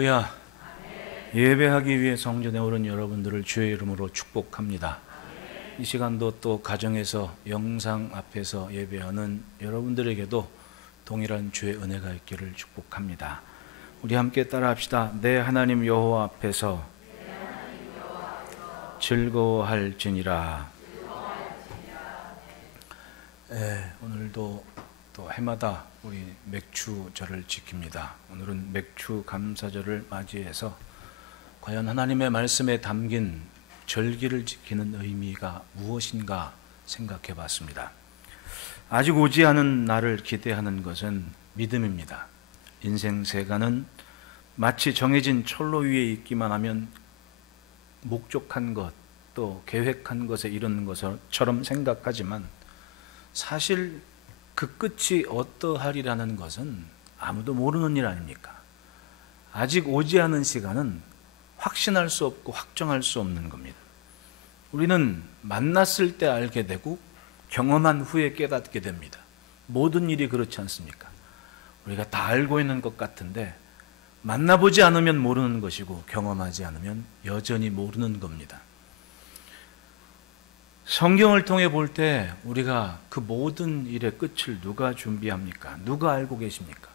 할렐루야. 예배하기 위해 성전에 오른 여러분들을 주의 이름으로 축복합니다. 이 시간도 또 가정에서 영상 앞에서 예배하는 여러분들에게도 동일한 주의 은혜가 있기를 축복합니다. 우리 함께 따라합시다. 내 하나님 여호와 앞에서 즐거워할지니라. 오늘도 또 해마다 우리 맥주절을 지킵니다. 오늘은 맥주 감사절을 맞이해서 과연 하나님의 말씀에 담긴 절기를 지키는 의미가 무엇인가 생각해 봤습니다. 아직 오지 않은 날을 기대하는 것은 믿음입니다. 인생 세간은 마치 정해진 철로 위에 있기만 하면 목적한 것, 또 계획한 것에 이르는 것처럼 생각하지만 사실 그 끝이 어떠하리라는 것은 아무도 모르는 일 아닙니까? 아직 오지 않은 시간은 확신할 수 없고 확정할 수 없는 겁니다. 우리는 만났을 때 알게 되고 경험한 후에 깨닫게 됩니다. 모든 일이 그렇지 않습니까? 우리가 다 알고 있는 것 같은데 만나보지 않으면 모르는 것이고 경험하지 않으면 여전히 모르는 겁니다. 성경을 통해 볼 때 우리가 그 모든 일의 끝을 누가 준비합니까? 누가 알고 계십니까?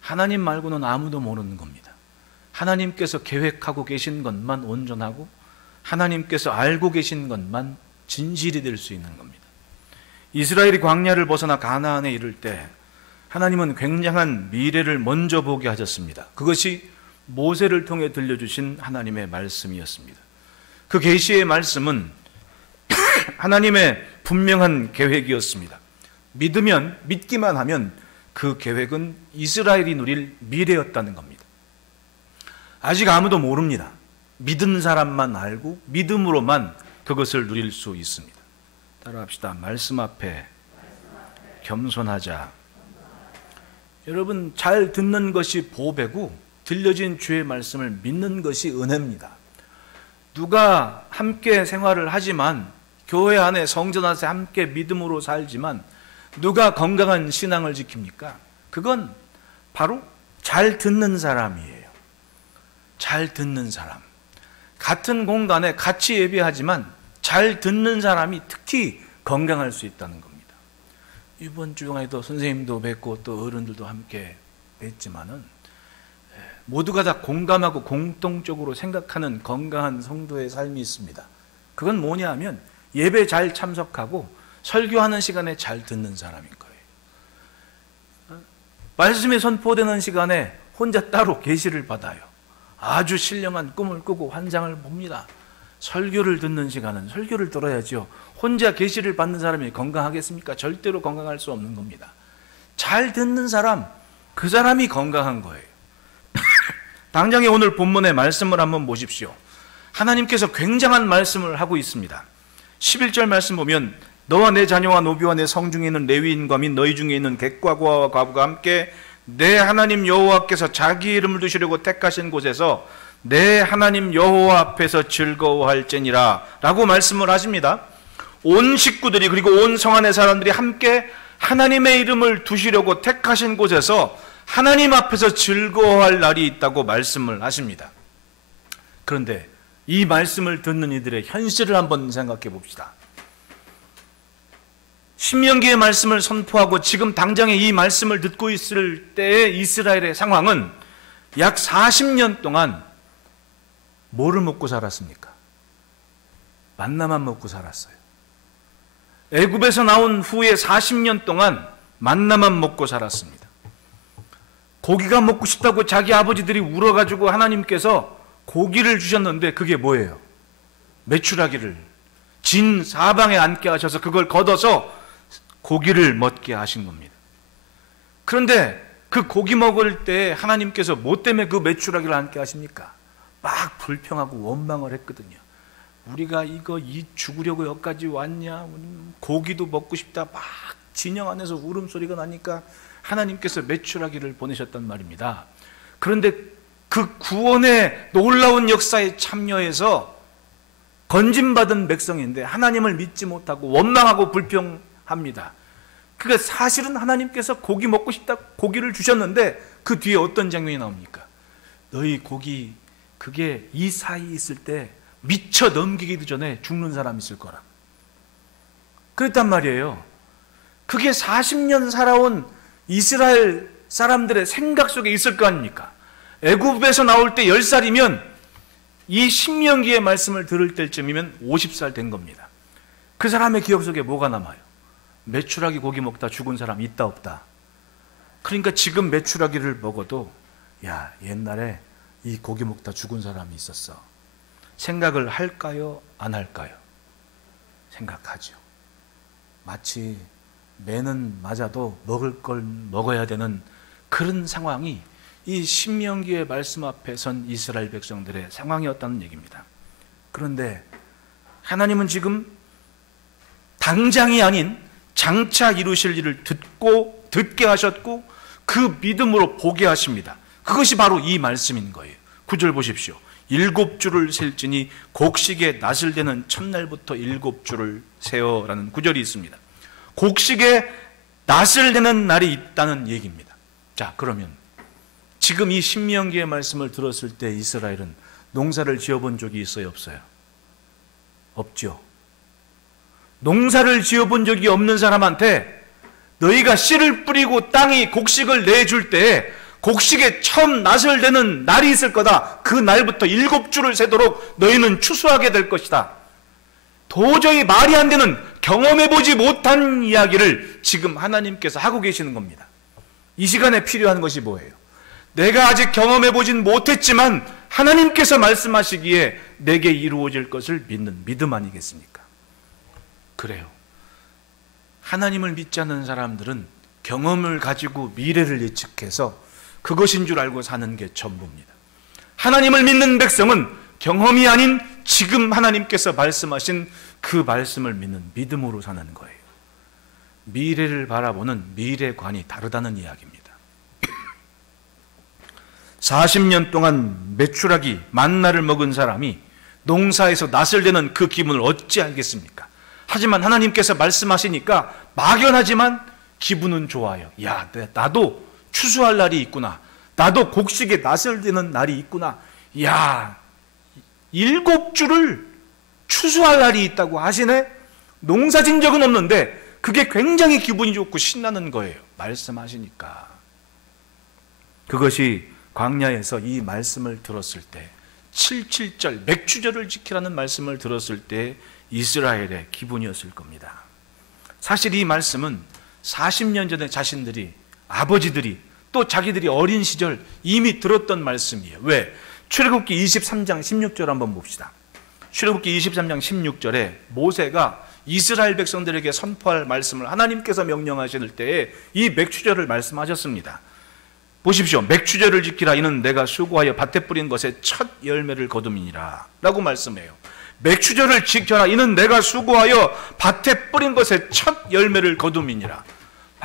하나님 말고는 아무도 모르는 겁니다. 하나님께서 계획하고 계신 것만 온전하고 하나님께서 알고 계신 것만 진실이 될 수 있는 겁니다. 이스라엘이 광야를 벗어나 가나안에 이를 때 하나님은 굉장한 미래를 먼저 보게 하셨습니다. 그것이 모세를 통해 들려주신 하나님의 말씀이었습니다. 그 계시의 말씀은 하나님의 분명한 계획이었습니다. 믿기만 하면 그 계획은 이스라엘이 누릴 미래였다는 겁니다. 아직 아무도 모릅니다. 믿은 사람만 알고 믿음으로만 그것을 누릴 수 있습니다. 따라합시다. 말씀 앞에 겸손하자. 여러분, 잘 듣는 것이 보배고 들려진 주의 말씀을 믿는 것이 은혜입니다. 누가 함께 생활을 하지만 교회 안에 성전 안에 함께 믿음으로 살지만 누가 건강한 신앙을 지킵니까? 그건 바로 잘 듣는 사람이에요. 잘 듣는 사람. 같은 공간에 같이 예배하지만 잘 듣는 사람이 특히 건강할 수 있다는 겁니다. 이번 주에도 선생님도 뵙고 또 어른들도 함께 뵀지만은 모두가 다 공감하고 공통적으로 생각하는 건강한 성도의 삶이 있습니다. 그건 뭐냐 하면 예배 잘 참석하고 설교하는 시간에 잘 듣는 사람인 거예요. 말씀이 선포되는 시간에 혼자 따로 계시를 받아요. 아주 신령한 꿈을 꾸고 환상을 봅니다. 설교를 듣는 시간은 설교를 들어야죠. 혼자 계시를 받는 사람이 건강하겠습니까? 절대로 건강할 수 없는 겁니다. 잘 듣는 사람, 그 사람이 건강한 거예요. 당장에 오늘 본문의 말씀을 한번 보십시오. 하나님께서 굉장한 말씀을 하고 있습니다. 11절 말씀 보면 너와 내 자녀와 노비와 내 성중에 있는 레위인과 및 너희 중에 있는 객과 고아와 과부가 함께 내 하나님 여호와께서 자기 이름을 두시려고 택하신 곳에서 내 하나님 여호와 앞에서 즐거워할지니라 라고 말씀을 하십니다. 온 식구들이 그리고 온 성 안의 사람들이 함께 하나님의 이름을 두시려고 택하신 곳에서 하나님 앞에서 즐거워할 날이 있다고 말씀을 하십니다. 그런데 이 말씀을 듣는 이들의 현실을 한번 생각해 봅시다. 신명기의 말씀을 선포하고 지금 당장에 이 말씀을 듣고 있을 때의 이스라엘의 상황은 약 40년 동안 뭐를 먹고 살았습니까? 만나만 먹고 살았어요. 애굽에서 나온 후에 40년 동안 만나만 먹고 살았습니다. 고기가 먹고 싶다고 자기 아버지들이 울어가지고 하나님께서 고기를 주셨는데 그게 뭐예요? 메추라기를 진 사방에 앉게 하셔서 그걸 걷어서 고기를 먹게 하신 겁니다. 그런데 그 고기 먹을 때 하나님께서 뭐 때문에 그 메추라기를 앉게 하십니까? 막 불평하고 원망을 했거든요. 우리가 이 죽으려고 여기까지 왔냐? 고기도 먹고 싶다. 막 진영 안에서 울음소리가 나니까 하나님께서 메추라기를 보내셨단 말입니다. 그런데 그 구원의 놀라운 역사에 참여해서 건진받은 백성인데 하나님을 믿지 못하고 원망하고 불평합니다. 그러니까 사실은 하나님께서 고기 먹고 싶다 고기를 주셨는데 그 뒤에 어떤 장면이 나옵니까? 너희 고기 그게 이 사이 있을 때 미쳐 넘기기도 전에 죽는 사람 있을 거라. 그랬단 말이에요. 그게 40년 살아온 이스라엘 사람들의 생각 속에 있을 거 아닙니까? 애굽에서 나올 때 10살이면 이 신명기의 말씀을 들을 때쯤이면 50살 된 겁니다. 그 사람의 기억 속에 뭐가 남아요? 메추라기 고기 먹다 죽은 사람 있다 없다? 그러니까 지금 메추라기를 먹어도 야, 옛날에 이 고기 먹다 죽은 사람이 있었어. 생각을 할까요? 안 할까요? 생각하죠. 마치 매는 맞아도 먹을 걸 먹어야 되는 그런 상황이 이 신명기의 말씀 앞에 선 이스라엘 백성들의 상황이었다는 얘기입니다. 그런데 하나님은 지금 당장이 아닌 장차 이루실 일을 듣게 하셨고 그 믿음으로 보게 하십니다. 그것이 바로 이 말씀인 거예요. 9절 보십시오. 7주를 셀지니 곡식에 낫을 대는 첫날부터 7주를 세어라는 9절이 있습니다. 곡식에 낫을 대는 날이 있다는 얘기입니다. 자, 그러면 지금 이 신명기의 말씀을 들었을 때 이스라엘은 농사를 지어본 적이 있어요, 없어요? 없죠. 농사를 지어본 적이 없는 사람한테 너희가 씨를 뿌리고 땅이 곡식을 내줄 때 곡식에 처음 낫을 대는 날이 있을 거다. 그 날부터 7주를 세도록 너희는 추수하게 될 것이다. 도저히 말이 안 되는 경험해보지 못한 이야기를 지금 하나님께서 하고 계시는 겁니다. 이 시간에 필요한 것이 뭐예요? 내가 아직 경험해보진 못했지만 하나님께서 말씀하시기에 내게 이루어질 것을 믿는 믿음 아니겠습니까? 그래요. 하나님을 믿지 않는 사람들은 경험을 가지고 미래를 예측해서 그것인 줄 알고 사는 게 전부입니다. 하나님을 믿는 백성은 경험이 아닌 지금 하나님께서 말씀하신 그 말씀을 믿는 믿음으로 사는 거예요. 미래를 바라보는 미래관이 다르다는 이야기입니다. 40년 동안 메추라기 만나를 먹은 사람이 농사에서 낫을 대는 그 기분을 어찌 알겠습니까? 하지만 하나님께서 말씀하시니까 막연하지만 기분은 좋아요. 야, 나도 추수할 날이 있구나. 나도 곡식에 낫을 대는 날이 있구나. 야, 7주를 추수할 날이 있다고 하시네? 농사 진 적은 없는데 그게 굉장히 기분이 좋고 신나는 거예요. 말씀하시니까. 그것이 광야에서 이 말씀을 들었을 때 77절 맥추절을 지키라는 말씀을 들었을 때 이스라엘의 기분이었을 겁니다. 사실 이 말씀은 40년 전에 자신들이 아버지들이 또 자기들이 어린 시절 이미 들었던 말씀이에요. 왜? 출애굽기 23장 16절 한번 봅시다. 출애굽기 23장 16절에 모세가 이스라엘 백성들에게 선포할 말씀을 하나님께서 명령하실 때에 이 맥추절을 말씀하셨습니다. 보십시오. 맥추절을 지키라. 이는 내가 수고하여 밭에 뿌린 것의 첫 열매를 거둠이니라 라고 말씀해요. 맥추절을 지켜라. 이는 내가 수고하여 밭에 뿌린 것의 첫 열매를 거둠이니라.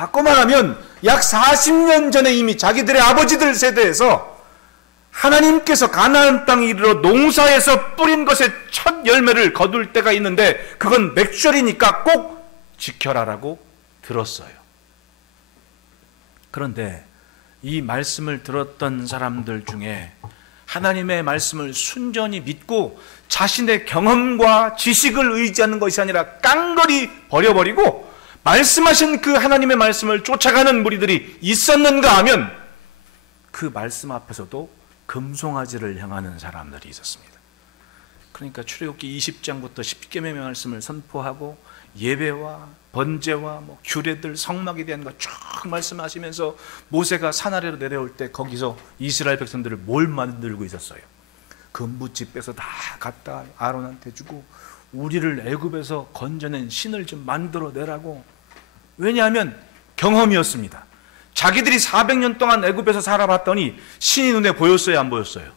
바꿔 말하면 약 40년 전에 이미 자기들의 아버지들 세대에서 하나님께서 가나안 땅에 이르러 농사에서 뿌린 것의 첫 열매를 거둘 때가 있는데 그건 맥추절이니까 꼭 지켜라라고 들었어요. 그런데 이 말씀을 들었던 사람들 중에 하나님의 말씀을 순전히 믿고 자신의 경험과 지식을 의지하는 것이 아니라 깡그리 버려버리고 말씀하신 그 하나님의 말씀을 쫓아가는 무리들이 있었는가 하면 그 말씀 앞에서도 금송아지를 향하는 사람들이 있었습니다. 그러니까 출애굽기 20장부터 십계명의 말씀을 선포하고 예배와 번제와 규례들 성막에 대한 거 쭉 말씀하시면서 모세가 산 아래로 내려올 때 거기서 이스라엘 백성들을 뭘 만들고 있었어요? 금부치 빼서 다 갖다 아론한테 주고 우리를 애굽에서 건져낸 신을 좀 만들어내라고. 왜냐하면 경험이었습니다. 자기들이 400년 동안 애굽에서 살아봤더니 신이 눈에 보였어요, 안 보였어요?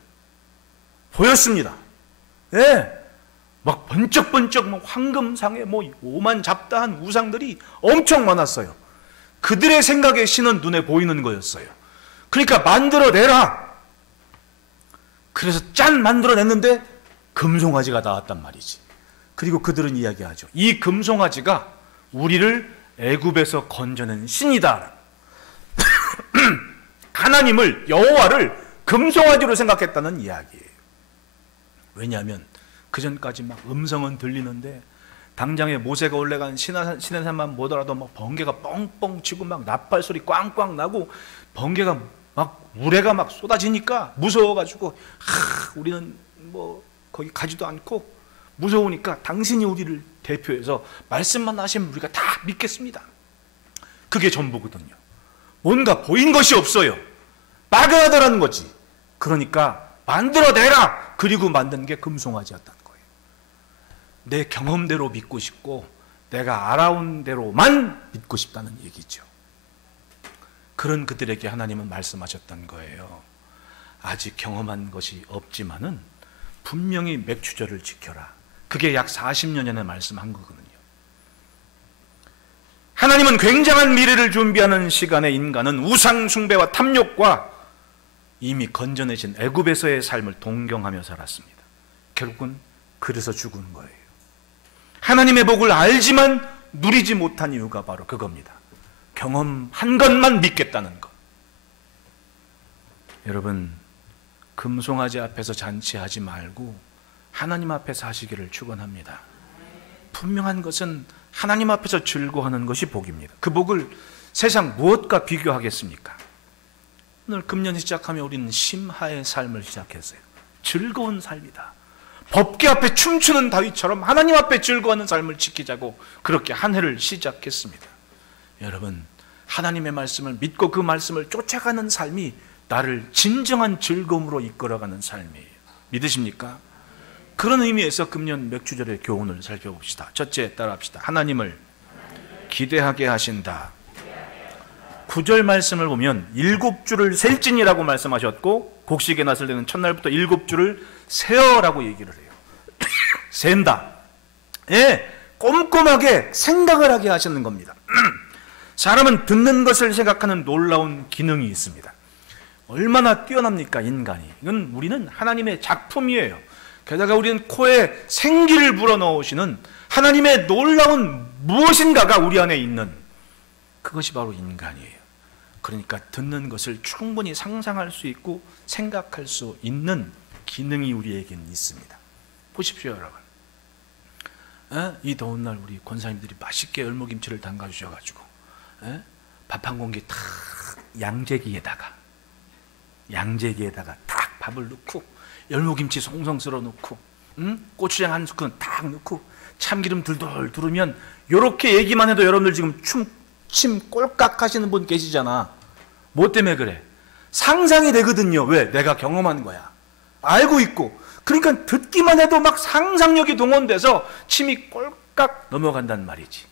보였습니다. 예. 막 번쩍번쩍 황금상에 오만 잡다한 우상들이 엄청 많았어요. 그들의 생각에 신은 눈에 보이는 거였어요. 그러니까 만들어내라. 그래서 짠 만들어냈는데 금송아지가 나왔단 말이지. 그리고 그들은 이야기하죠. 이 금송아지가 우리를 애굽에서 건져낸 신이다. 하나님을, 여호와를 금송아지로 생각했다는 이야기예요. 왜냐하면 그전까지 막 음성은 들리는데 당장에 모세가 올라간 시내산만 보더라도 막 번개가 뻥뻥 치고 막 나팔 소리 꽝꽝 나고 번개가 막 우레가 막 쏟아지니까 무서워가지고 우리는 뭐 거기 가지도 않고 무서우니까 당신이 우리를 대표해서 말씀만 하시면 우리가 다 믿겠습니다. 그게 전부거든요. 뭔가 보인 것이 없어요. 막연하다는 거지. 그러니까 만들어내라. 그리고 만든 게 금송아지였다는 거예요. 내 경험대로 믿고 싶고 내가 알아온 대로만 믿고 싶다는 얘기죠. 그런 그들에게 하나님은 말씀하셨던 거예요. 아직 경험한 것이 없지만은 분명히 맥추절을 지켜라. 그게 약 40년 전에 말씀한 거거든요. 하나님은 굉장한 미래를 준비하는 시간에 인간은 우상 숭배와 탐욕과 이미 건져내신 애굽에서의 삶을 동경하며 살았습니다. 결국은 그래서 죽은 거예요. 하나님의 복을 알지만 누리지 못한 이유가 바로 그겁니다. 경험한 것만 믿겠다는 것. 여러분, 금송아지 앞에서 잔치하지 말고 하나님 앞에서 하시기를 축원합니다. 분명한 것은 하나님 앞에서 즐거워하는 것이 복입니다. 그 복을 세상 무엇과 비교하겠습니까? 오늘 금년 시작하며 우리는 심하의 삶을 시작했어요. 즐거운 삶이다. 법궤 앞에 춤추는 다윗처럼 하나님 앞에 즐거워하는 삶을 지키자고 그렇게 한 해를 시작했습니다. 여러분, 하나님의 말씀을 믿고 그 말씀을 쫓아가는 삶이 나를 진정한 즐거움으로 이끌어가는 삶이에요. 믿으십니까? 그런 의미에서 금년 맥주절의 교훈을 살펴봅시다. 첫째, 따라합시다. 하나님을 기대하게 하신다. 9절 말씀을 보면 7주를 셀진이라고 말씀하셨고 곡식의 낫을 내는 첫날부터 7주를 세어라고 얘기를 해요. 센다. 예, 꼼꼼하게 생각을 하게 하시는 겁니다. 사람은 듣는 것을 생각하는 놀라운 기능이 있습니다. 얼마나 뛰어납니까, 인간이. 이건 우리는 하나님의 작품이에요. 게다가 우리는 코에 생기를 불어넣으시는 하나님의 놀라운 무엇인가가 우리 안에 있는 그것이 바로 인간이에요. 그러니까 듣는 것을 충분히 상상할 수 있고 생각할 수 있는 기능이 우리에게는 있습니다. 보십시오, 여러분. 이 더운 날 우리 권사님들이 맛있게 열무김치를 담가주셔가지고 밥 한 공기 탁 양재기에다가 탁 밥을 넣고 열무김치 송송 썰어 넣고 고추장 한 스푼 딱 넣고 참기름 들돌 두르면 요렇게 얘기만 해도 여러분들 지금 침 꼴깍 하시는 분 계시잖아. 뭐 때문에 그래? 상상이 되거든요. 왜? 내가 경험한 거야. 알고 있고. 그러니까 듣기만 해도 막 상상력이 동원돼서 침이 꼴깍 넘어간단 말이지.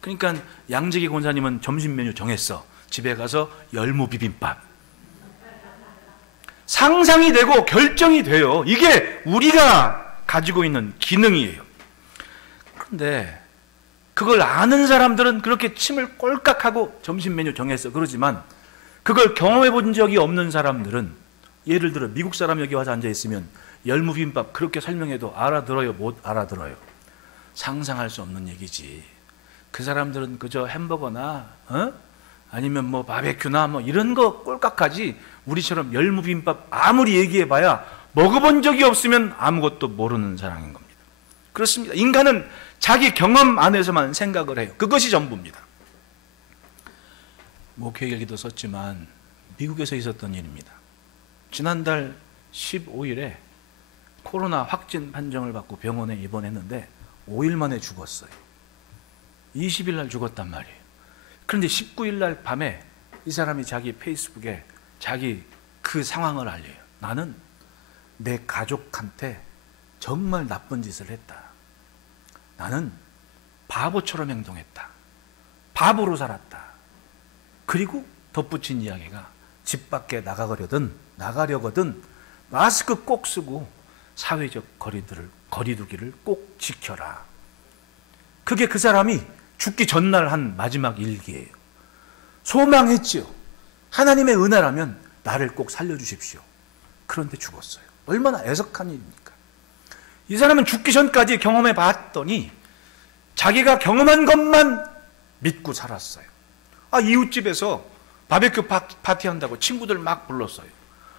그러니까 양재기 권사님은 점심 메뉴 정했어. 집에 가서 열무 비빔밥. 상상이 되고 결정이 돼요. 이게 우리가 가지고 있는 기능이에요. 그런데 그걸 아는 사람들은 그렇게 침을 꼴깍하고 점심 메뉴 정했어. 그러지만 그걸 경험해 본 적이 없는 사람들은 예를 들어 미국 사람 여기 와서 앉아 있으면 열무 비빔밥 그렇게 설명해도 알아들어요? 못 알아들어요? 상상할 수 없는 얘기지. 그 사람들은 그저 햄버거나 아니면 뭐 바베큐나 뭐 이런 거 꼴깍하지 우리처럼 열무 비빔밥 아무리 얘기해봐야 먹어본 적이 없으면 아무것도 모르는 사람인 겁니다. 그렇습니다. 인간은 자기 경험 안에서만 생각을 해요. 그것이 전부입니다. 목회 얘기도 썼지만 미국에서 있었던 일입니다. 지난달 15일에 코로나 확진 판정을 받고 병원에 입원했는데 5일 만에 죽었어요. 20일 날 죽었단 말이에요. 그런데 19일 날 밤에 이 사람이 자기 페이스북에 자기 그 상황을 알려요. 나는 내 가족한테 정말 나쁜 짓을 했다. 나는 바보처럼 행동했다. 바보로 살았다. 그리고 덧붙인 이야기가 집 밖에 나가려거든 마스크 꼭 쓰고 사회적 거리두기를 꼭 지켜라. 그게 그 사람이 죽기 전날 한 마지막 일기예요. 소망했지요. 하나님의 은혜라면 나를 꼭 살려주십시오. 그런데 죽었어요. 얼마나 애석한 일입니까? 이 사람은 죽기 전까지 경험해 봤더니 자기가 경험한 것만 믿고 살았어요. 이웃집에서 바베큐 파티한다고 친구들 막 불렀어요.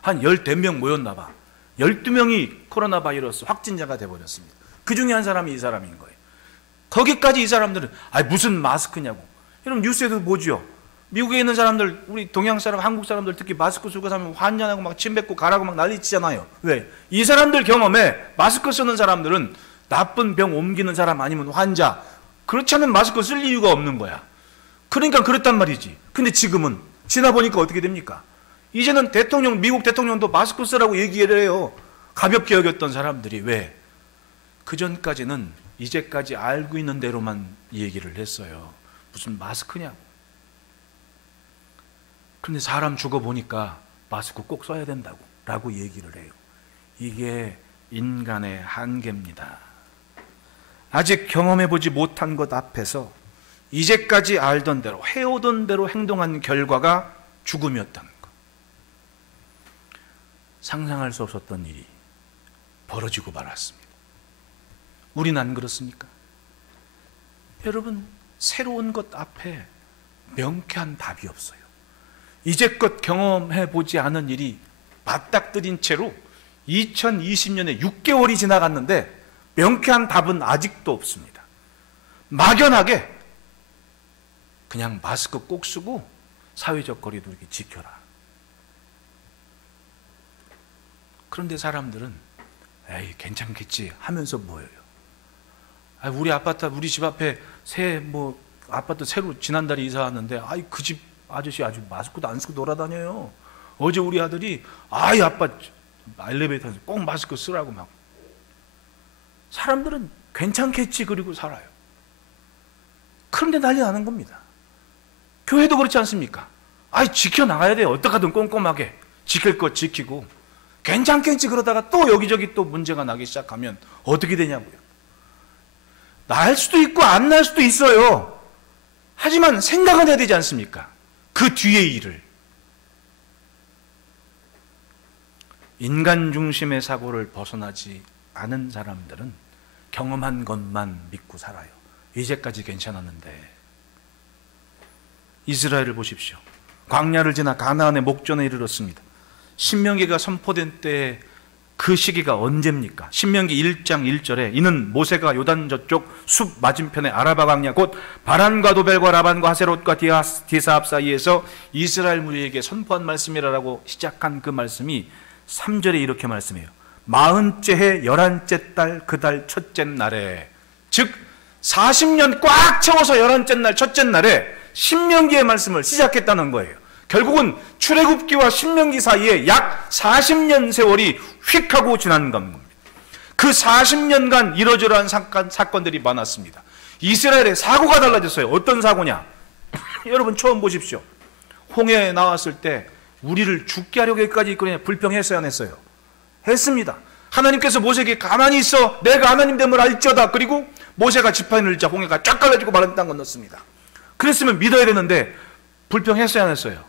한 14명 모였나 봐. 12명이 코로나 바이러스 확진자가 돼버렸습니다. 그 중에 한 사람이 이 사람인 거예요. 거기까지 이 사람들은 무슨 마스크냐고. 여러분 뉴스에도 보죠. 미국에 있는 사람들, 우리 동양 사람, 한국 사람들 특히 마스크 쓰고 사면 환장하고 막 침 뱉고 가라고 막 난리치잖아요. 왜? 이 사람들 경험에 마스크 쓰는 사람들은 나쁜 병 옮기는 사람 아니면 환자. 그렇지 않으면 마스크 쓸 이유가 없는 거야. 그러니까 그렇단 말이지. 근데 지금은 지나 보니까 어떻게 됩니까? 이제는 대통령, 미국 대통령도 마스크 쓰라고 얘기를 해요. 가볍게 여겼던 사람들이. 왜? 그전까지는 이제까지 알고 있는 대로만 얘기를 했어요. 무슨 마스크냐고. 그런데 사람 죽어보니까 마스크 꼭 써야 된다고 라고 얘기를 해요. 이게 인간의 한계입니다. 아직 경험해보지 못한 것 앞에서 이제까지 알던 대로, 해오던 대로 행동한 결과가 죽음이었다는 것. 상상할 수 없었던 일이 벌어지고 말았습니다. 우린 안 그렇습니까? 여러분, 새로운 것 앞에 명쾌한 답이 없어요. 이제껏 경험해보지 않은 일이 맞닥뜨린 채로 2020년에 6개월이 지나갔는데 명쾌한 답은 아직도 없습니다. 막연하게 그냥 마스크 꼭 쓰고 사회적 거리도 이렇게 지켜라. 그런데 사람들은 에이 괜찮겠지 하면서 모여요. 우리 아파트, 우리 집 앞에 아파트 새로 지난달에 이사 왔는데 그 집 아저씨 아주 마스크도 안 쓰고 돌아다녀요. 어제 우리 아들이 아빠 엘리베이터에서 꼭 마스크 쓰라고 막. 사람들은 괜찮겠지 그리고 살아요. 그런데 난리 나는 겁니다. 교회도 그렇지 않습니까? 지켜나가야 돼요. 어떡하든 꼼꼼하게 지킬 것 지키고 괜찮겠지 그러다가 또 여기저기 또 문제가 나기 시작하면 어떻게 되냐고요. 날 수도 있고 안 날 수도 있어요. 하지만 생각은 해야 되지 않습니까? 그 뒤의 일을. 인간 중심의 사고를 벗어나지 않은 사람들은 경험한 것만 믿고 살아요. 이제까지 괜찮았는데. 이스라엘을 보십시오. 광야를 지나 가나안의 목전에 이르렀습니다. 신명기가 선포된 때 그 시기가 언제입니까? 신명기 1장 1절에 이는 모세가 요단 저쪽 숲 맞은편의 아라바 광야 곧 바란과 도벨과 라반과 하세롯과 디사압 사이에서 이스라엘 무리에게 선포한 말씀이라고 시작한 그 말씀이 3절에 이렇게 말씀해요. 40째 해 11째 달 그 달 첫째 날에, 즉 40년 꽉 채워서 11째 날 첫째 날에 신명기의 말씀을 시작했다는 거예요. 결국은 출애굽기와 신명기 사이에 약 40년 세월이 휙 하고 지난 겁니다. 그 40년간 이러저러한 사건들이 많았습니다. 이스라엘의 사고가 달라졌어요. 어떤 사고냐? 여러분 처음 보십시오. 홍해 나왔을 때 우리를 죽게 하려고까지 있거든요. 불평했어요, 안 했어요? 했습니다. 하나님께서 모세에게 가만히 있어 내가 하나님 됨을 알지어다. 그리고 모세가 지팡이를 들자 홍해가 쫙 갈라지고 마른 땅 건넜습니다. 그랬으면 믿어야 되는데 불평했어요, 안 했어요?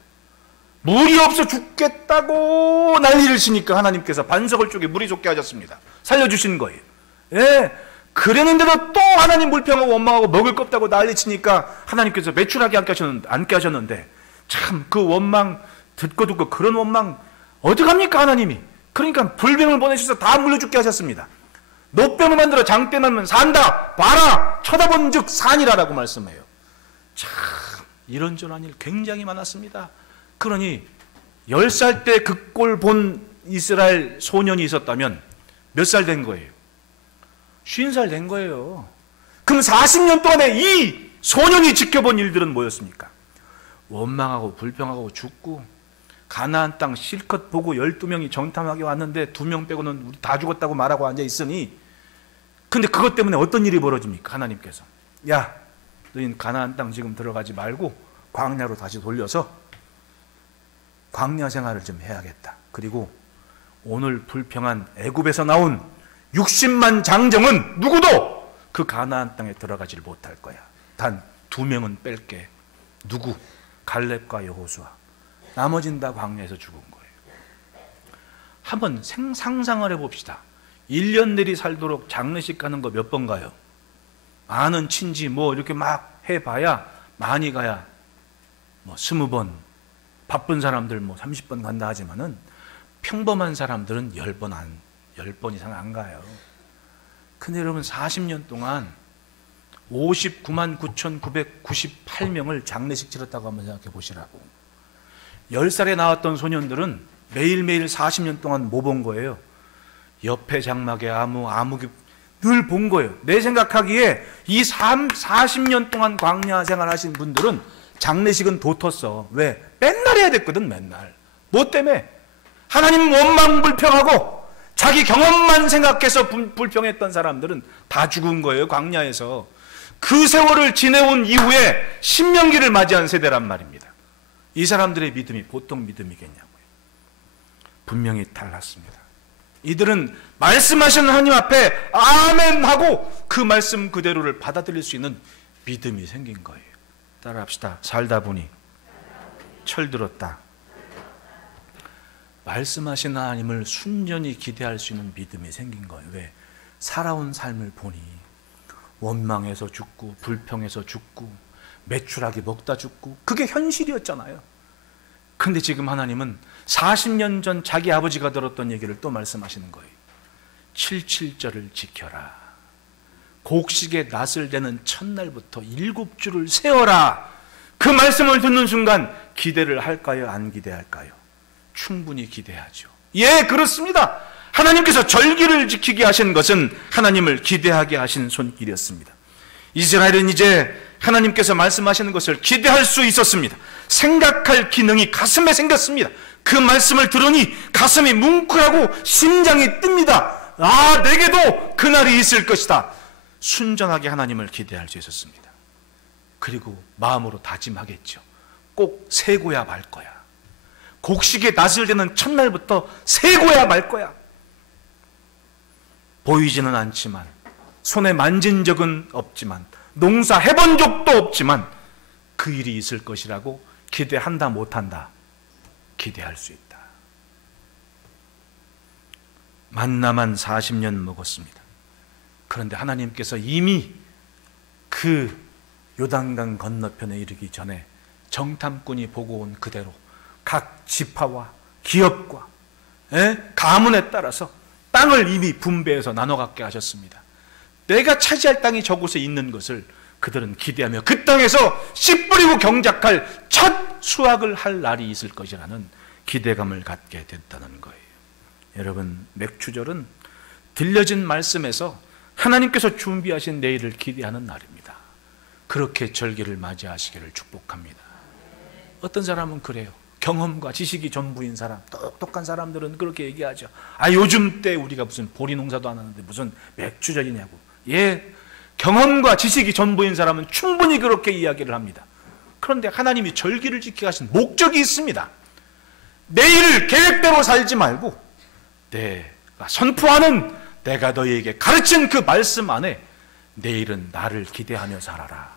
물이 없어 죽겠다고 난리를 치니까 하나님께서 반석을 쪼개 물이 솟게 하셨습니다. 살려주신 거예요. 그랬는데도 또 하나님 불평하고 원망하고 먹을 거 없다고 난리치니까 하나님께서 매출하게 않게 하셨는데 참 그 원망 듣고 그런 원망 어떡합니까 하나님이. 그러니까 불뱀을 보내셔서 다 물려 죽게 하셨습니다. 노뱀을 만들어 장대 만면 산다. 봐라 쳐다본 즉 산이라라고 말씀해요. 참 이런저런 일 굉장히 많았습니다. 그러니 10살 때 그 꼴 본 이스라엘 소년이 있었다면 몇 살 된 거예요? 50살 된 거예요. 그럼 40년 동안에 이 소년이 지켜본 일들은 뭐였습니까? 원망하고 불평하고 죽고 가나안 땅 실컷 보고 12명이 정탐하게 왔는데 2명 빼고는 우리 다 죽었다고 말하고 앉아 있으니, 근데 그것 때문에 어떤 일이 벌어집니까? 하나님께서 야 너희는 가나안 땅 지금 들어가지 말고 광야로 다시 돌려서 광야 생활을 좀 해야겠다. 그리고 오늘 불평한 애굽에서 나온 60만 장정은 누구도 그 가나안 땅에 들어가질 못할 거야. 단 2명은 뺄게. 누구? 갈렙과 여호수아. 나머진 다 광야에서 죽은 거예요. 한번 상상을 해봅시다. 1년 내리 살도록 장례식 가는 거 몇 번 가요? 아는 친지 뭐 이렇게 막 해봐야 많이 가야 뭐 20번, 바쁜 사람들 뭐 30번 간다 하지만은 평범한 사람들은 10번 이상 안 가요. 근데 여러분 40년 동안 59만 9,998명을 장례식 치렀다고 한번 생각해 보시라고. 10살에 나왔던 소년들은 매일매일 40년 동안 뭐 본 거예요? 옆에 장막에 아무개 늘 본 거예요. 내 생각하기에 이 40년 동안 광야 생활하신 분들은 장례식은 도텄어. 왜? 맨날 해야 됐거든. 맨날. 뭐 때문에? 하나님 원망 불평하고 자기 경험만 생각해서 불평했던 사람들은 다 죽은 거예요. 광야에서. 그 세월을 지내온 이후에 신명기를 맞이한 세대란 말입니다. 이 사람들의 믿음이 보통 믿음이겠냐고요. 분명히 달랐습니다. 이들은 말씀하신 하나님 앞에 아멘 하고 그 말씀 그대로를 받아들일 수 있는 믿음이 생긴 거예요. 따라합시다. 살다 보니 철들었다. 말씀하신 하나님을 순전히 기대할 수 있는 믿음이 생긴 거예요. 왜? 살아온 삶을 보니 원망해서 죽고 불평해서 죽고 매출하게 먹다 죽고 그게 현실이었잖아요. 근데 지금 하나님은 40년 전 자기 아버지가 들었던 얘기를 또 말씀하시는 거예요. 77절을 지켜라. 곡식의 낫을 대는 첫날부터 7주를 세어라. 그 말씀을 듣는 순간 기대를 할까요? 안 기대할까요? 충분히 기대하죠. 예, 그렇습니다. 하나님께서 절기를 지키게 하신 것은 하나님을 기대하게 하신 손길이었습니다. 이스라엘은 이제 하나님께서 말씀하시는 것을 기대할 수 있었습니다. 생각할 기능이 가슴에 생겼습니다. 그 말씀을 들으니 가슴이 뭉클하고 심장이 뜹니다. 아, 내게도 그날이 있을 것이다. 순전하게 하나님을 기대할 수 있었습니다. 그리고 마음으로 다짐하겠죠. 꼭 세고야 말 거야. 곡식의 낫을 대는 첫날부터 세고야 말 거야. 보이지는 않지만, 손에 만진 적은 없지만, 농사 해본 적도 없지만 그 일이 있을 것이라고 기대한다 못한다? 기대할 수 있다. 만나만 40년 먹었습니다. 그런데 하나님께서 이미 그 요단강 건너편에 이르기 전에 정탐꾼이 보고 온 그대로 각 지파와 기업과 가문에 따라서 땅을 이미 분배해서 나눠 갖게 하셨습니다. 내가 차지할 땅이 저곳에 있는 것을 그들은 기대하며 그 땅에서 씨 뿌리고 경작할 첫 수확을 할 날이 있을 것이라는 기대감을 갖게 됐다는 거예요. 여러분, 맥추절은 들려진 말씀에서 하나님께서 준비하신 내일을 기대하는 날입니다. 그렇게 절기를 맞이하시기를 축복합니다. 어떤 사람은 그래요. 경험과 지식이 전부인 사람, 똑똑한 사람들은 그렇게 얘기하죠. 아, 요즘 때 우리가 무슨 보리 농사도 안 하는데 무슨 맥추절이냐고. 예, 경험과 지식이 전부인 사람은 충분히 그렇게 이야기를 합니다. 그런데 하나님이 절기를 지키게 하신 목적이 있습니다. 내일을 계획대로 살지 말고 내가 선포하는, 내가 너희에게 가르친 그 말씀 안에 내일은 나를 기대하며 살아라.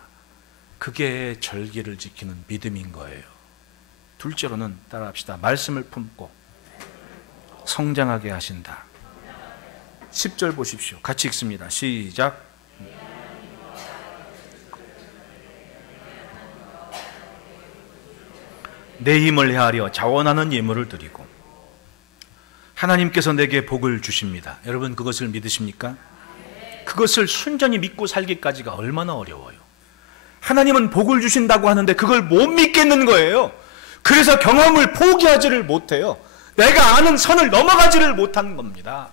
그게 절기를 지키는 믿음인 거예요. 둘째로는 따라합시다. 말씀을 품고 성장하게 하신다. 10절 보십시오. 같이 읽습니다. 시작. 내 힘을 헤아려 자원하는 예물을 드리고. 하나님께서 내게 복을 주십니다. 여러분, 그것을 믿으십니까? 그것을 순전히 믿고 살기까지가 얼마나 어려워요. 하나님은 복을 주신다고 하는데 그걸 못 믿겠는 거예요. 그래서 경험을 포기하지를 못해요. 내가 아는 선을 넘어가지를 못하는 겁니다.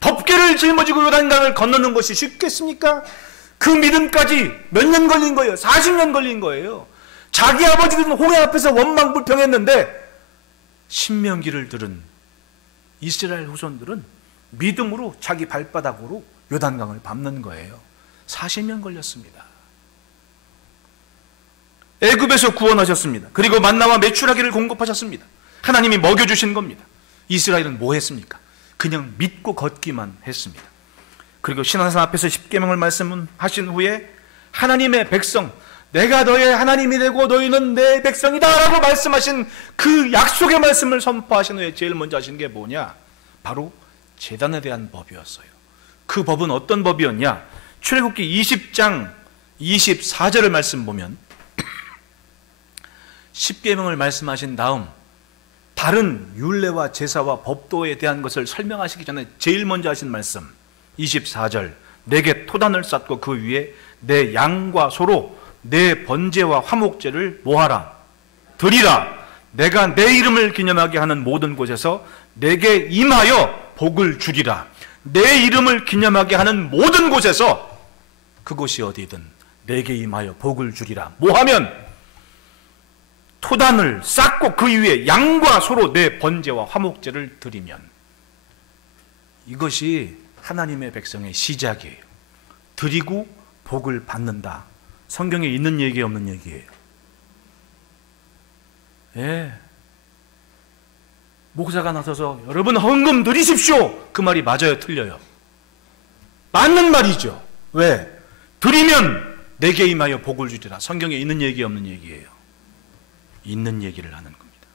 법궤를 짊어지고 요단강을 건너는 것이 쉽겠습니까? 그 믿음까지 몇 년 걸린 거예요? 40년 걸린 거예요. 자기 아버지들은 홍해 앞에서 원망불평했는데 신명기를 들은 이스라엘 후손들은 믿음으로 자기 발바닥으로 요단강을 밟는 거예요. 40년 걸렸습니다. 애굽에서 구원하셨습니다. 그리고 만나와 메추라기를 공급하셨습니다. 하나님이 먹여주신 겁니다. 이스라엘은 뭐 했습니까? 그냥 믿고 걷기만 했습니다. 그리고 신앙산 앞에서 십계명을 말씀하신 후에 하나님의 백성, 내가 너의 하나님이 되고 너희는 내 백성이다 라고 말씀하신 그 약속의 말씀을 선포하신 후에 제일 먼저 하신 게 뭐냐? 바로 제단에 대한 법이었어요. 그 법은 어떤 법이었냐? 출애굽기 20장 24절을 말씀 보면 십계명을 말씀하신 다음 바른 율례와 제사와 법도에 대한 것을 설명하시기 전에 제일 먼저 하신 말씀 24절, 내게 토단을 쌓고 그 위에 내 양과 소로 내 번제와 화목제를 뭐하라? 드리라. 내가 내 이름을 기념하게 하는 모든 곳에서 내게 임하여 복을 주리라. 내 이름을 기념하게 하는 모든 곳에서, 그곳이 어디든 내게 임하여 복을 주리라. 뭐하면? 토단을 쌓고 그 위에 양과 소로 내 번제와 화목제를 드리면. 이것이 하나님의 백성의 시작이에요. 드리고 복을 받는다. 성경에 있는 얘기 없는 얘기예요. 예. 목사가 나서서 여러분 헌금 드리십시오, 그 말이 맞아요, 틀려요? 맞는 말이죠. 왜? 드리면 내게 임하여 복을 주리라. 성경에 있는 얘기 없는 얘기예요. 있는 얘기를 하는 겁니다.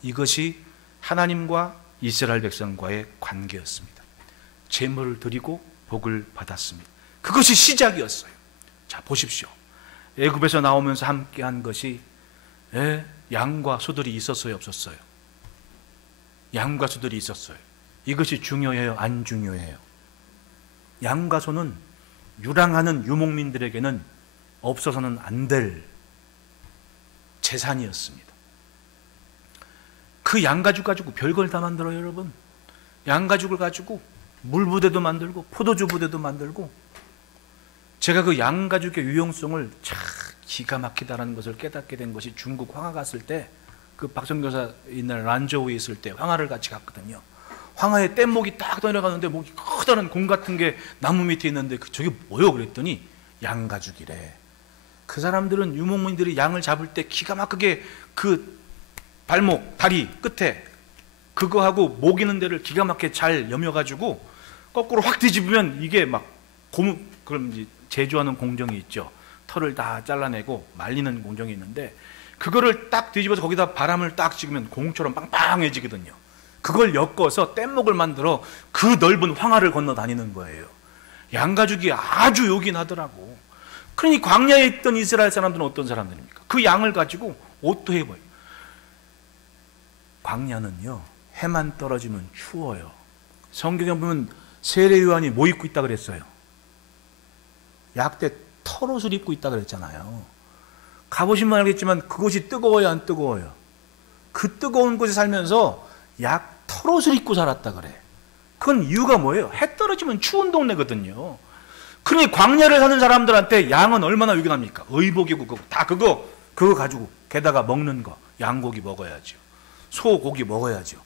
이것이 하나님과 이스라엘 백성과의 관계였습니다. 제물을 드리고 복을 받았습니다. 그것이 시작이었어요. 자, 보십시오. 애굽에서 나오면서 함께한 것이 양과 소들이 있었어요, 없었어요? 양과 소들이 있었어요. 이것이 중요해요, 안 중요해요? 양과 소는 유랑하는 유목민들에게는 없어서는 안 될 재산이었습니다. 그 양가죽 가지고 별걸 다 만들어요, 여러분. 양가죽을 가지고 물부대도 만들고 포도주 부대도 만들고. 제가 그 양가죽의 유용성을 참 기가 막히다라는 것을 깨닫게 된 것이 중국 황하 갔을 때, 그 박성교사 있는 란저우에 있을 때 황하를 같이 갔거든요. 황하에 뗏목이 딱 내려가는데 목이 커다란 공 같은 게 나무 밑에 있는데 저게 뭐요? 그랬더니 양가죽이래. 그 사람들은, 유목민들이 양을 잡을 때 기가 막히게 그 발목, 다리 끝에 그거하고 목 있는 데를 기가 막히게 잘 여며가지고 거꾸로 확 뒤집으면 이게 막 고무, 그럼 이제 제조하는 공정이 있죠. 털을 다 잘라내고 말리는 공정이 있는데, 그거를 딱 뒤집어서 거기다 바람을 딱 찍으면 공처럼 빵빵해지거든요. 그걸 엮어서 뗏목을 만들어 그 넓은 황하를 건너 다니는 거예요. 양가죽이 아주 요긴하더라고. 그러니 광야에 있던 이스라엘 사람들은 어떤 사람들입니까? 그 양을 가지고 옷도 해봐요. 광야는요, 해만 떨어지면 추워요. 성경에 보면 세례 요한이 뭐 입고 있다 그랬어요? 약대 털옷을 입고 있다 그랬잖아요. 가보시면 알겠지만 그곳이 뜨거워요, 안 뜨거워요? 그 뜨거운 곳에 살면서 약 털옷을 입고 살았다 그래. 그건 이유가 뭐예요? 해 떨어지면 추운 동네거든요. 그러니 광야를 사는 사람들한테 양은 얼마나 요긴합니까? 의복이고 다 그거 가지고, 게다가 먹는 거 양고기 먹어야죠. 소고기 먹어야죠.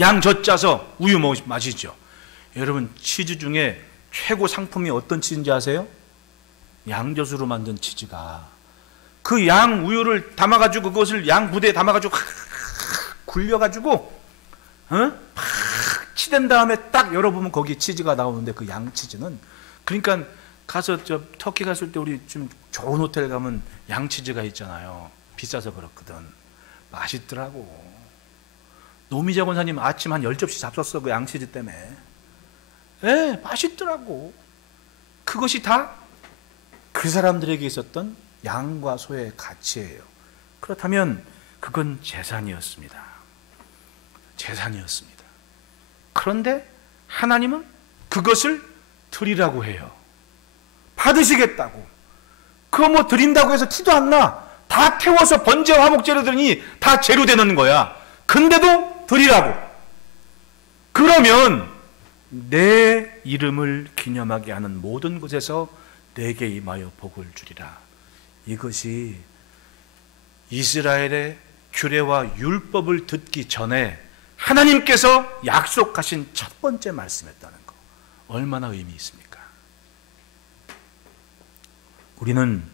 양 젖 짜서 우유 마시죠. 여러분, 치즈 중에 최고 상품이 어떤 치즈인지 아세요? 양젖으로 만든 치즈가, 그 양 우유를 담아가지고 그것을 양 부대에 담아가지고 굴려가지고 팍 치댄 다음에 딱 열어보면 거기 치즈가 나오는데, 그 양치즈는, 그러니까 가서 저 터키 갔을 때 우리 좀 좋은 호텔 가면 양치즈가 있잖아요. 비싸서 그렇거든. 맛있더라고. 노미자 권사님 아침 한 10접시 잡섰어, 그 양치즈 때문에. 예, 맛있더라고. 그것이 다 그 사람들에게 있었던 양과 소의 가치예요. 그렇다면 그건 재산이었습니다. 재산이었습니다. 그런데 하나님은 그것을 드리라고 해요. 받으시겠다고. 그거 뭐 드린다고 해서 티도 안 나. 다 태워서 번제와 화목제를 드리니 다 재료 되는 거야. 근데도 드리라고. 그러면 내 이름을 기념하게 하는 모든 곳에서 내게 임하여 복을 주리라. 이것이 이스라엘의 규례와 율법을 듣기 전에 하나님께서 약속하신 첫 번째 말씀이었다는 거, 얼마나 의미 있습니까? 우리는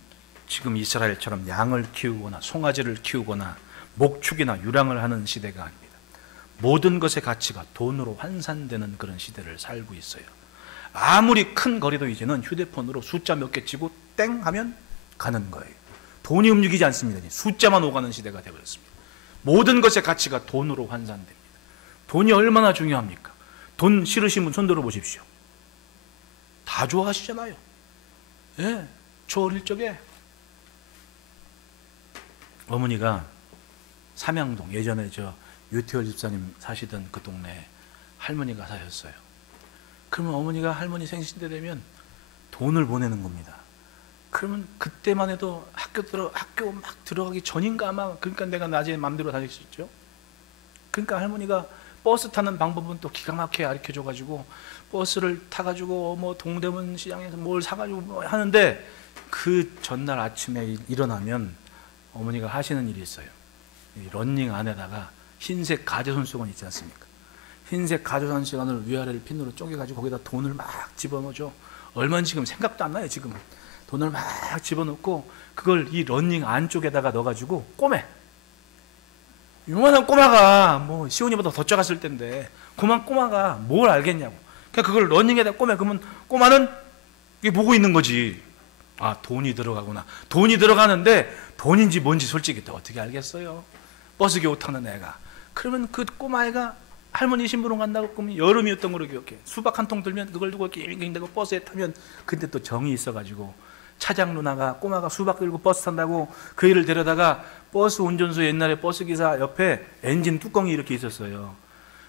지금 이스라엘처럼 양을 키우거나 송아지를 키우거나 목축이나 유랑을 하는 시대가 아닙니다. 모든 것의 가치가 돈으로 환산되는 그런 시대를 살고 있어요. 아무리 큰 거리도 이제는 휴대폰으로 숫자 몇 개 치고 땡 하면 가는 거예요. 돈이 움직이지 않습니다. 숫자만 오가는 시대가 되어버렸습니다. 모든 것의 가치가 돈으로 환산됩니다. 돈이 얼마나 중요합니까? 돈 싫으신 분 손 들어보십시오. 다 좋아하시잖아요. 예, 저 어릴 적에 어머니가 삼양동, 예전에 저 유태열 집사님 사시던 그 동네에 할머니가 사셨어요. 그러면 어머니가 할머니 생신 때 되면 돈을 보내는 겁니다. 그러면 그때만 해도 학교 막 들어가기 전인가 아마, 그러니까 내가 낮에 맘대로 다닐 수 있죠. 그러니까 할머니가 버스 타는 방법은 또 기가 막히게 가르쳐 줘가지고 버스를 타가지고 뭐 동대문 시장에서 뭘 사가지고 뭐 하는데, 그 전날 아침에 일어나면 어머니가 하시는 일이 있어요. 이 런닝 안에다가 흰색 가제손 수건 있지 않습니까? 흰색 가제손 수건을 위아래를 핀으로 쪼개가지고 거기다 돈을 막 집어넣죠. 얼마인지 지금 생각도 안 나요. 지금 돈을 막 집어넣고 그걸 이 런닝 안쪽에다가 넣어가지고 꼬매. 요만한 꼬마가 뭐 시온이보다 더 작았을 텐데 그만 꼬마가 뭘 알겠냐고. 그러니까 그걸 런닝에다 꼬매. 그러면 꼬마는 이게 보고 있는 거지. 아, 돈이 들어가구나. 돈이 들어가는데 돈인지 뭔지 솔직히 또 어떻게 알겠어요? 버스 겨우 타는 애가. 그러면 그 꼬마애가 할머니 심부름 간다고 그러면 여름이었던 걸로 기억해. 수박 한 통 들면 그걸 두고 낑낑대고 버스에 타면, 근데 또 정이 있어가지고 차장 누나가 꼬마가 수박 들고 버스 탄다고 그 애를 데려다가 버스 운전소, 옛날에 버스 기사 옆에 엔진 뚜껑이 이렇게 있었어요.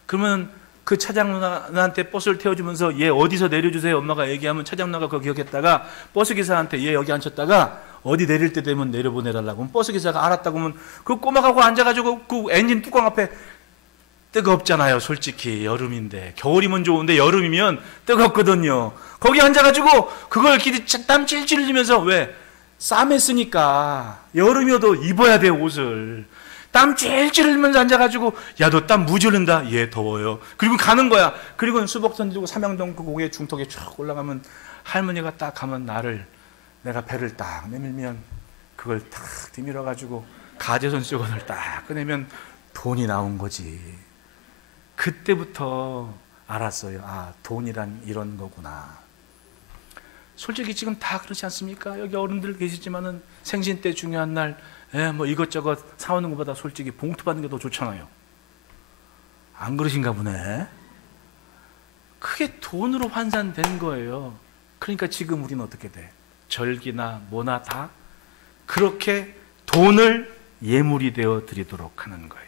그러면 그 차장 누나한테 버스를 태워주면서 얘 어디서 내려주세요 엄마가 얘기하면 차장 누나가 그거 기억했다가 버스 기사한테 얘 여기 앉혔다가 어디 내릴 때 되면 내려보내달라고 하면 버스 기사가 알았다고 하면 그 꼬마가고 앉아가지고 그 엔진 뚜껑 앞에, 뜨겁잖아요. 솔직히 여름인데, 겨울이면 좋은데 여름이면 뜨겁거든요. 거기 앉아가지고 그걸 땀 찔찔 흘리면서, 왜? 쌈에 쓰니까 여름이어도 입어야 돼 옷을. 땀 찔찔 흘리면서 앉아가지고, 야 너 땀 무지 흘린다. 예 더워요. 그리고 가는 거야. 그리고 수복 던지고 삼양동 그 고개 중턱에 쭉 올라가면 할머니가 딱 가면 내가 배를 딱 내밀면 그걸 딱 뒤밀어가지고 가제손 수건을 딱 꺼내면 돈이 나온 거지. 그때부터 알았어요. 아, 돈이란 이런 거구나. 솔직히 지금 다 그렇지 않습니까? 여기 어른들 계시지만은 생신 때 중요한 날, 뭐 이것저것 사오는 것보다 솔직히 봉투 받는 게 더 좋잖아요. 안 그러신가 보네. 그게 돈으로 환산된 거예요. 그러니까 지금 우리는 어떻게 돼? 절기나 뭐나 다 그렇게 돈을 예물이 되어 드리도록 하는 거예요.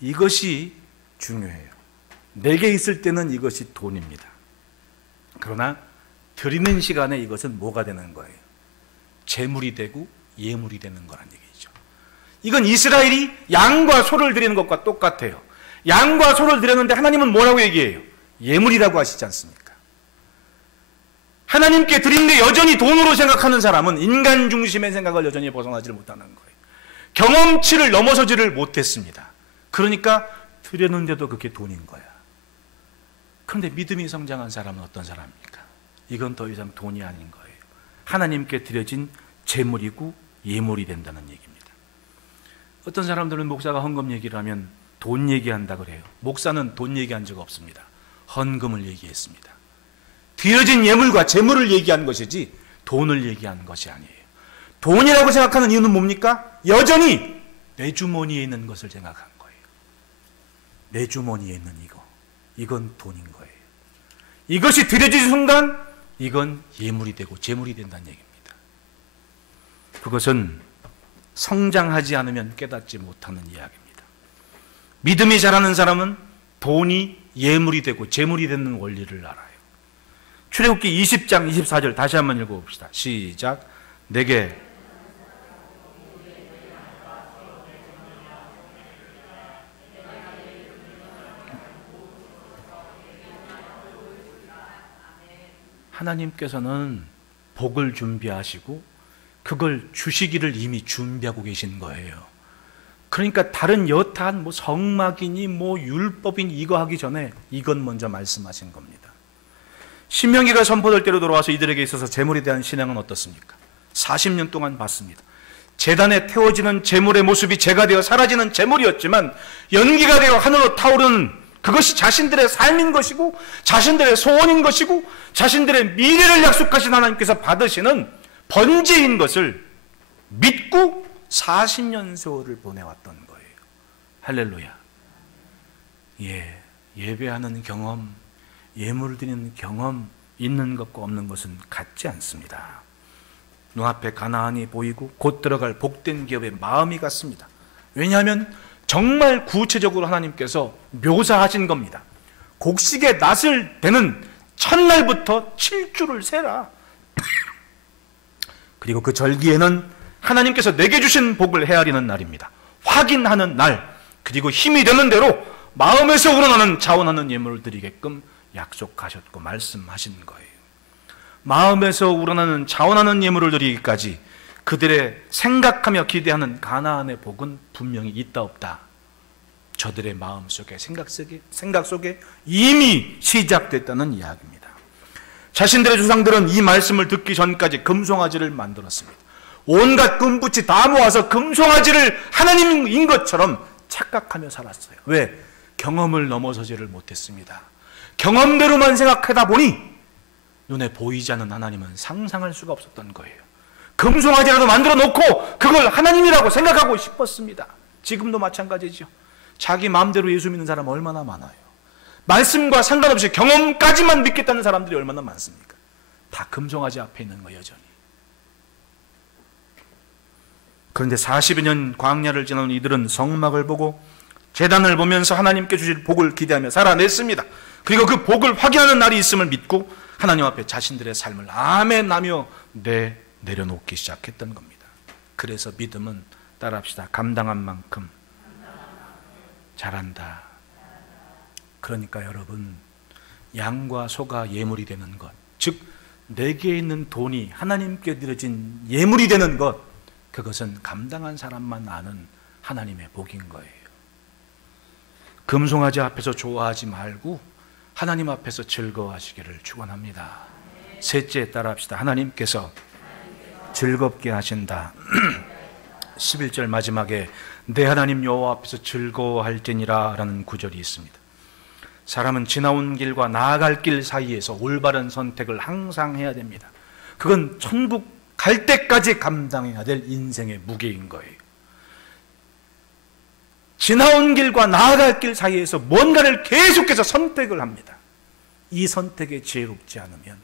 이것이 중요해요. 내게 있을 때는 이것이 돈입니다. 그러나 드리는 시간에 이것은 뭐가 되는 거예요? 재물이 되고 예물이 되는 거란 얘기죠. 이건 이스라엘이 양과 소를 드리는 것과 똑같아요. 양과 소를 드렸는데 하나님은 뭐라고 얘기해요? 예물이라고 하시지 않습니까? 하나님께 드리는데 여전히 돈으로 생각하는 사람은 인간 중심의 생각을 여전히 벗어나지를 못하는 거예요. 경험치를 넘어서지를 못했습니다. 그러니까 드렸는데도 그게 돈인 거야. 그런데 믿음이 성장한 사람은 어떤 사람입니까? 이건 더 이상 돈이 아닌 거예요. 하나님께 드려진 재물이고 예물이 된다는 얘기입니다. 어떤 사람들은 목사가 헌금 얘기를 하면 돈 얘기한다 그래요. 목사는 돈 얘기한 적 없습니다. 헌금을 얘기했습니다. 드려진 예물과 재물을 얘기한 것이지 돈을 얘기한 것이 아니에요. 돈이라고 생각하는 이유는 뭡니까? 여전히 내 주머니에 있는 것을 생각한 거예요. 내 주머니에 있는 이건 돈인 거예요. 이것이 드려진 순간 이건 예물이 되고 재물이 된다는 얘기입니다. 그것은 성장하지 않으면 깨닫지 못하는 이야기입니다. 믿음이 자라는 사람은 돈이 예물이 되고 재물이 되는 원리를 알아요. 출애굽기 20장 24절 다시 한번 읽어봅시다. 시작. 내게 하나님께서는 복을 준비하시고 그걸 주시기를 이미 준비하고 계신 거예요. 그러니까 다른 여타한 뭐 성막이니 뭐 율법이니 이거 하기 전에 이건 먼저 말씀하신 겁니다. 신명기가 선포될 때로 돌아와서 이들에게 있어서 제물에 대한 신앙은 어떻습니까? 40년 동안 봤습니다. 제단에 태워지는 제물의 모습이 제가 되어 사라지는 제물이었지만 연기가 되어 하늘로 타오르는 그것이 자신들의 삶인 것이고 자신들의 소원인 것이고 자신들의 미래를 약속하신 하나님께서 받으시는 번제인 것을 믿고 40년 세월을 보내왔던 거예요. 할렐루야. 예배하는 경험, 예물 드리는 경험 있는 것과 없는 것은 같지 않습니다. 눈앞에 가나안이 보이고 곧 들어갈 복된 기업의 마음이 같습니다. 왜냐하면 정말 구체적으로 하나님께서 묘사하신 겁니다. 곡식의 낫을 대는 첫날부터 7주를 세라. 그리고 그 절기에는 하나님께서 내게 주신 복을 헤아리는 날입니다. 확인하는 날, 그리고 힘이 되는 대로 마음에서 우러나는 자원하는 예물을 드리게끔 약속하셨고 말씀하신 거예요. 마음에서 우러나는 자원하는 예물을 드리기까지 그들의 생각하며 기대하는 가나안의 복은 분명히 있다 없다, 저들의 마음속에 생각 속에 이미 시작됐다는 이야기입니다. 자신들의 조상들은 이 말씀을 듣기 전까지 금송아지를 만들었습니다. 온갖 금붙이 다 모아서 금송아지를 하나님인 것처럼 착각하며 살았어요. 왜? 경험을 넘어서지를 못했습니다. 경험대로만 생각하다 보니 눈에 보이지 않는 하나님은 상상할 수가 없었던 거예요. 금송아지라도 만들어 놓고 그걸 하나님이라고 생각하고 싶었습니다. 지금도 마찬가지죠. 자기 마음대로 예수 믿는 사람 얼마나 많아요. 말씀과 상관없이 경험까지만 믿겠다는 사람들이 얼마나 많습니까? 다 금송아지 앞에 있는 거 여전히. 그런데 40여 년 광야를 지나온 이들은 성막을 보고 제단을 보면서 하나님께 주실 복을 기대하며 살아냈습니다. 그리고 그 복을 확인하는 날이 있음을 믿고 하나님 앞에 자신들의 삶을 아멘하며 내려놓기 시작했던 겁니다. 그래서 믿음은, 따라합시다, 감당한 만큼 잘한다. 그러니까 여러분, 양과 소가 예물이 되는 것, 즉 내게 있는 돈이 하나님께 드려진 예물이 되는 것, 그것은 감당한 사람만 아는 하나님의 복인 거예요. 금송아지 앞에서 좋아하지 말고 하나님 앞에서 즐거워하시기를 축원합니다. 셋째, 따라합시다. 하나님께서 즐겁게 하신다. 11절 마지막에 내 하나님 여호와 앞에서 즐거워할지니라 라는 구절이 있습니다. 사람은 지나온 길과 나아갈 길 사이에서 올바른 선택을 항상 해야 됩니다. 그건 천국 갈 때까지 감당해야 될 인생의 무게인 거예요. 지나온 길과 나아갈 길 사이에서 뭔가를 계속해서 선택을 합니다. 이 선택에 지혜롭지 않으면,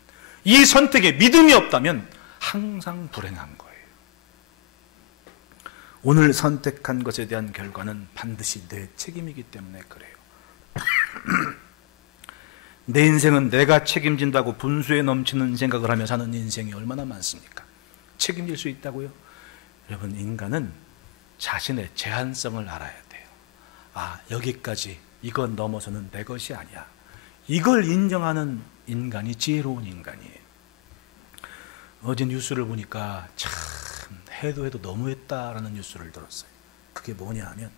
이 선택에 믿음이 없다면 항상 불행한 거예요. 오늘 선택한 것에 대한 결과는 반드시 내 책임이기 때문에 그래요. 내 인생은 내가 책임진다고 분수에 넘치는 생각을 하며 사는 인생이 얼마나 많습니까? 책임질 수 있다고요? 여러분, 인간은 자신의 제한성을 알아야 돼요. 아, 여기까지, 이건 넘어서는 내 것이 아니야. 이걸 인정하는 인간이 지혜로운 인간이에요. 어제 뉴스를 보니까 참 해도 너무했다라는 뉴스를 들었어요. 그게 뭐냐 하면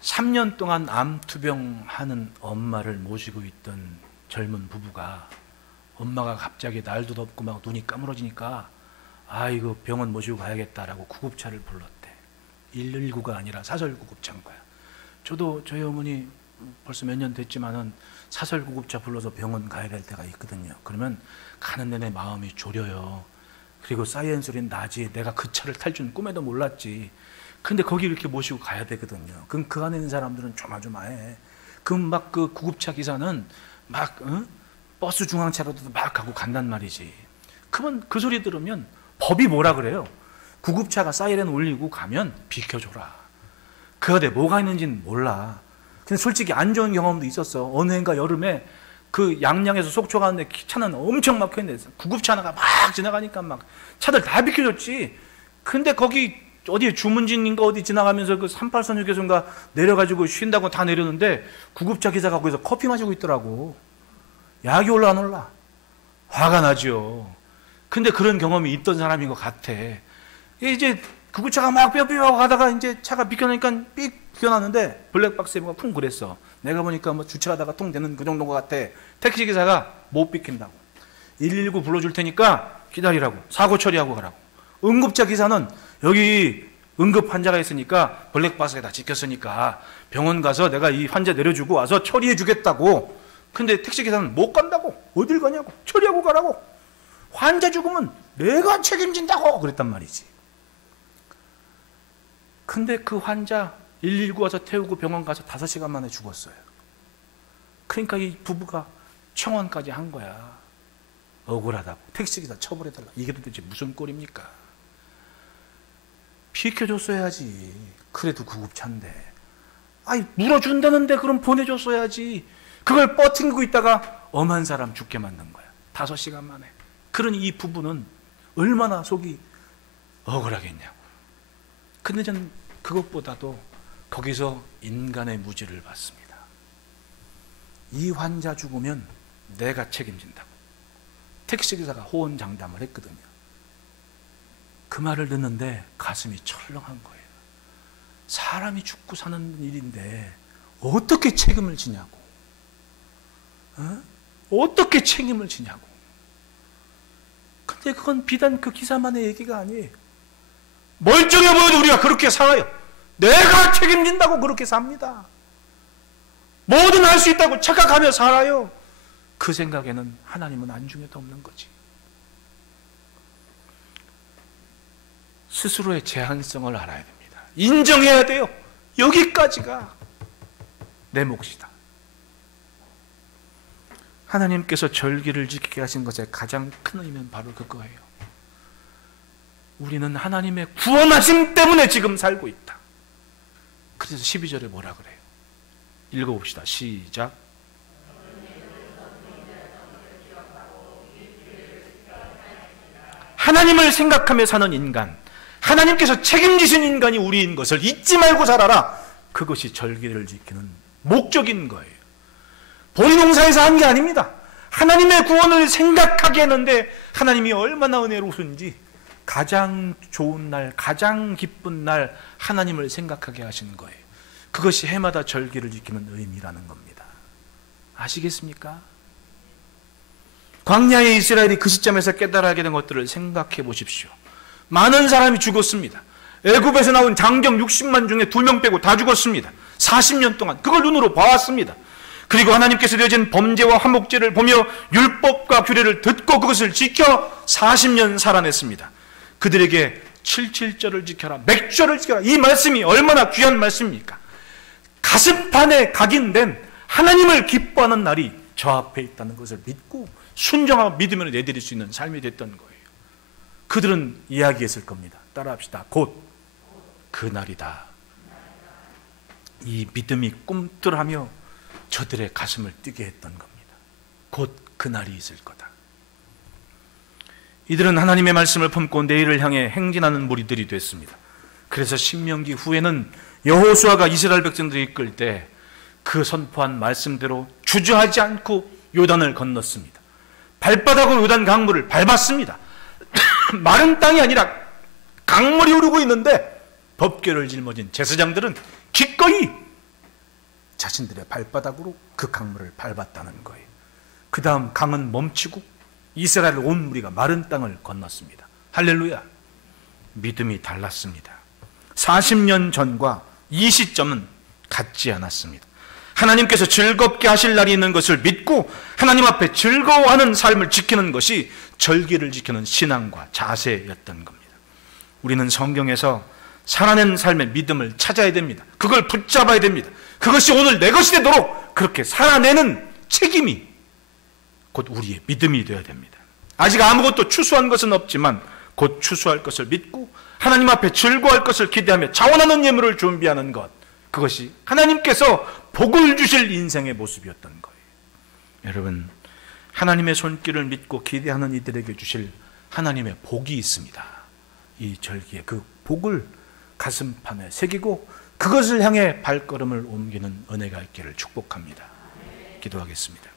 3년 동안 암투병 하는 엄마를 모시고 있던 젊은 부부가, 엄마가 갑자기 날도 덥고 막 눈이 까무러지니까 아이고 병원 모시고 가야겠다라고 구급차를 불렀대. 119가 아니라 사설 구급차인 거야. 저도 저희 어머니 벌써 몇 년 됐지만은 사설 구급차 불러서 병원 가야 될 때가 있거든요. 그러면 가는 내내 마음이 졸여요. 그리고 사이렌소리는 나지, 내가 그 차를 탈 줄은 꿈에도 몰랐지. 근데 거기 이렇게 모시고 가야 되거든요. 그럼 그 안에 있는 사람들은 조마조마해. 그럼 막 그 구급차 기사는 막 버스 중앙차로도 막 가고 간단 말이지. 그러면 그 소리 들으면 법이 뭐라 그래요? 구급차가 사이렌 울리고 가면 비켜줘라. 그 안에 뭐가 있는지는 몰라. 근데 솔직히 안 좋은 경험도 있었어. 어느 해인가 여름에 그 양양에서 속초 가는데 차는 엄청 막혀있는데 구급차 하나가 막 지나가니까 막 차들 다 비켜줬지. 근데 거기 어디 주문진인가 어디 지나가면서 그 38선 휴게소인가 내려가지고 쉰다고 다 내렸는데 구급차 기사가 거기서 커피 마시고 있더라고. 약이 올라 안 올라? 화가 나죠. 근데 그런 경험이 있던 사람인 것 같아. 이제 구급차가 막 뼈뼈 가다가 이제 차가 비켜나니까 삑 비켜났는데 블랙박스에 뭐가 쿵 그랬어. 내가 보니까 뭐 주차하다가 통 되는 그 정도인 것 같아. 택시 기사가 못 비킨다고. 119 불러줄 테니까 기다리라고. 사고 처리하고 가라고. 응급차 기사는 여기 응급 환자가 있으니까 블랙박스에 다 찍혔으니까 병원 가서 내가 이 환자 내려주고 와서 처리해 주겠다고. 근데 택시 기사는 못 간다고. 어딜 가냐고. 처리하고 가라고. 환자 죽으면 내가 책임진다고 그랬단 말이지. 근데 그 환자 119 와서 태우고 병원 가서 5시간 만에 죽었어요. 그러니까 이 부부가 청원까지 한 거야. 억울하다고. 택시기사 처벌해달라. 이게 도대체 무슨 꼴입니까? 비켜줬어야지. 그래도 구급차인데. 아이, 물어준다는데 그럼 보내줬어야지. 그걸 버팅기고 있다가 엄한 사람 죽게 만든 거야. 5시간 만에. 그러니 이 부부는 얼마나 속이 억울하겠냐고. 근데 전 그것보다도 거기서 인간의 무지를 봤습니다. 이 환자 죽으면 내가 책임진다고. 택시기사가 호언장담을 했거든요. 그 말을 듣는데 가슴이 철렁한 거예요. 사람이 죽고 사는 일인데 어떻게 책임을 지냐고. 어떻게 책임을 지냐고. 근데 그건 비단 그 기사만의 얘기가 아니에요. 멀쩡해 보여도 우리가 그렇게 살아요. 내가 책임진다고 그렇게 삽니다. 뭐든 할 수 있다고 착각하며 살아요. 그 생각에는 하나님은 안중에도 없는 거지. 스스로의 제한성을 알아야 됩니다. 인정해야 돼요. 여기까지가 내 몫이다. 하나님께서 절기를 지키게 하신 것의 가장 큰 의미는 바로 그거예요. 우리는 하나님의 구원하심 때문에 지금 살고 있다. 그래서 12절에 뭐라 그래요? 읽어봅시다. 시작. 하나님을 생각하며 사는 인간, 하나님께서 책임지신 인간이 우리인 것을 잊지 말고 살아라. 그것이 절기를 지키는 목적인 거예요. 본인 농사에서 한 게 아닙니다. 하나님의 구원을 생각하게 했는데 하나님이 얼마나 은혜로우신지 가장 좋은 날, 가장 기쁜 날 하나님을 생각하게 하시는 거예요. 그것이 해마다 절기를 지키는 의미라는 겁니다. 아시겠습니까? 광야의 이스라엘이 그 시점에서 깨달아야 된 것들을 생각해 보십시오. 많은 사람이 죽었습니다. 애굽에서 나온 장정 60만 중에 2명 빼고 다 죽었습니다. 40년 동안 그걸 눈으로 봐왔습니다. 그리고 하나님께서 내어진 범죄와 화목제를 보며 율법과 규례를 듣고 그것을 지켜 40년 살아냈습니다. 그들에게 77절을 지켜라, 맥절을 지켜라, 이 말씀이 얼마나 귀한 말씀입니까? 가슴판에 각인된 하나님을 기뻐하는 날이 저 앞에 있다는 것을 믿고 순종하고 믿으면 내드릴 수 있는 삶이 됐던 거예요. 그들은 이야기했을 겁니다. 따라합시다. 곧 그 날이다. 이 믿음이 꿈틀하며 저들의 가슴을 뛰게 했던 겁니다. 곧 그 날이 있을 거다. 이들은 하나님의 말씀을 품고 내일을 향해 행진하는 무리들이 됐습니다. 그래서 신명기 후에는 여호수아가 이스라엘 백성들을 이끌 때 그 선포한 말씀대로 주저하지 않고 요단을 건넜습니다. 발바닥으로 요단 강물을 밟았습니다. 마른 땅이 아니라 강물이 흐르고 있는데 법궤를 짊어진 제사장들은 기꺼이 자신들의 발바닥으로 그 강물을 밟았다는 거예요. 그 다음 강은 멈추고 이스라엘 온 무리가 마른 땅을 건넜습니다. 할렐루야. 믿음이 달랐습니다. 40년 전과 이 시점은 같지 않았습니다. 하나님께서 즐겁게 하실 날이 있는 것을 믿고 하나님 앞에 즐거워하는 삶을 지키는 것이 절기를 지키는 신앙과 자세였던 겁니다. 우리는 성경에서 살아낸 삶의 믿음을 찾아야 됩니다. 그걸 붙잡아야 됩니다. 그것이 오늘 내 것이 되도록 그렇게 살아내는 책임이 곧 우리의 믿음이 되어야 됩니다. 아직 아무것도 추수한 것은 없지만 곧 추수할 것을 믿고 하나님 앞에 즐거워할 것을 기대하며 자원하는 예물을 준비하는 것, 그것이 하나님께서 복을 주실 인생의 모습이었던 거예요. 여러분, 하나님의 손길을 믿고 기대하는 이들에게 주실 하나님의 복이 있습니다. 이 절기에 그 복을 가슴판에 새기고 그것을 향해 발걸음을 옮기는 은혜가 있기를 축복합니다. 기도하겠습니다.